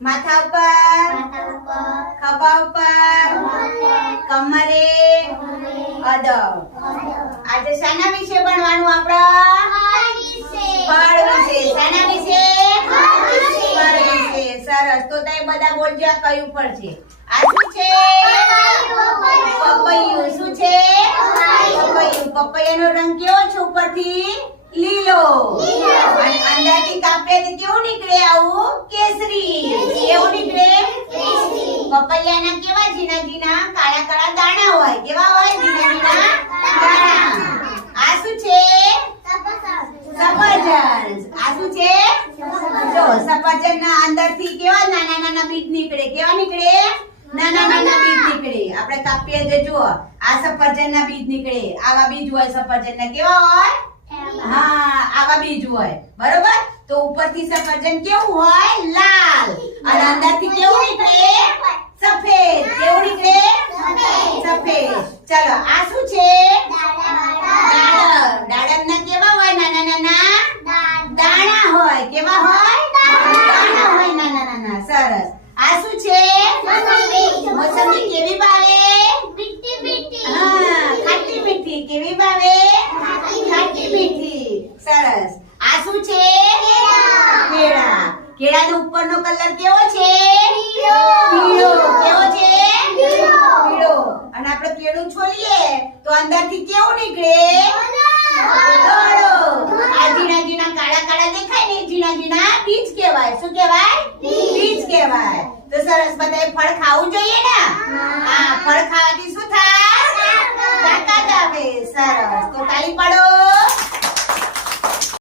માથા ઉપર, ખભા ઉપર, કમરે, અદબ. આજે શાના વિશે ભણવાનું આપણે? ફળ વિશે. શાના વિશે? ફળ વિશે. સરસ. તો તમે બધા બોલજો આ કયું ફળ છે? આ શું છે? પપૈયું. શું છે? પપૈયું. પપૈયાનો રંગ કેવો છે ઉપરથી? લીલો. અને અંદરથી કાપીએ તો કેવું નીકળે? આવું કેસરી. કેવું નીકળે? પપૈયાના કેવા ઝીણા ઝીણા કાળા કાળા દાણા હોય. કેવા હોય? ઝીણા ઝીણા દાણા. આ શું છે? સફરજન. આ શું છે? જો સફરજનના અંદરથી કેવા નાના નાના બીજ નીકળે. કેવા નીકળે? નાના નાના બીજ નીકળે. આપણે કાપીએ તો જુઓ આ સફરજનના બીજ નીકળે. આવા બીજ હોય સફરજનના. કેવા હોય? હા, આવા બીજ હોય. બરોબર? તો ઉપરથી સફરજન કેવું હોય? લાલ. અને અંદરથી કેવું નીકળે? સફેદ. કેવું નીકળે? સફેદ. ચલો આ શું છે? દાડમ. દાડમના કેવા હોય? નાના નાના દાણા હોય. કેવા હોય? દાણા હોય નાના નાના. સરસ. આ શું છે? મોસંબી. કેવી ભાવે? હા, ખાટી મીઠી. કેવી ભાવે? ખાટી મીઠી. સરસ. આ શું છે? કેળા. કેળાનો ઉપરનો કલર કેવો છે? પીળો. કેવો છે? પીળો. અને આપણે કેળું છોલીએ તો અંદરથી કેવું નીકળે? ધોળો. આ ઝીણા ઝીણા કાળા કાળા દેખાય ને ઝીણા ઝીણા બીજ કહેવાય. શું કહેવાય? બીજ કહેવાય. તો સરસ. બધાએ ફળ ખાવું જોઈએ ને? હા, ફળ ખાવાથી શું થાય? તાકાત આવે. સરસ. તો તાળી પાડો.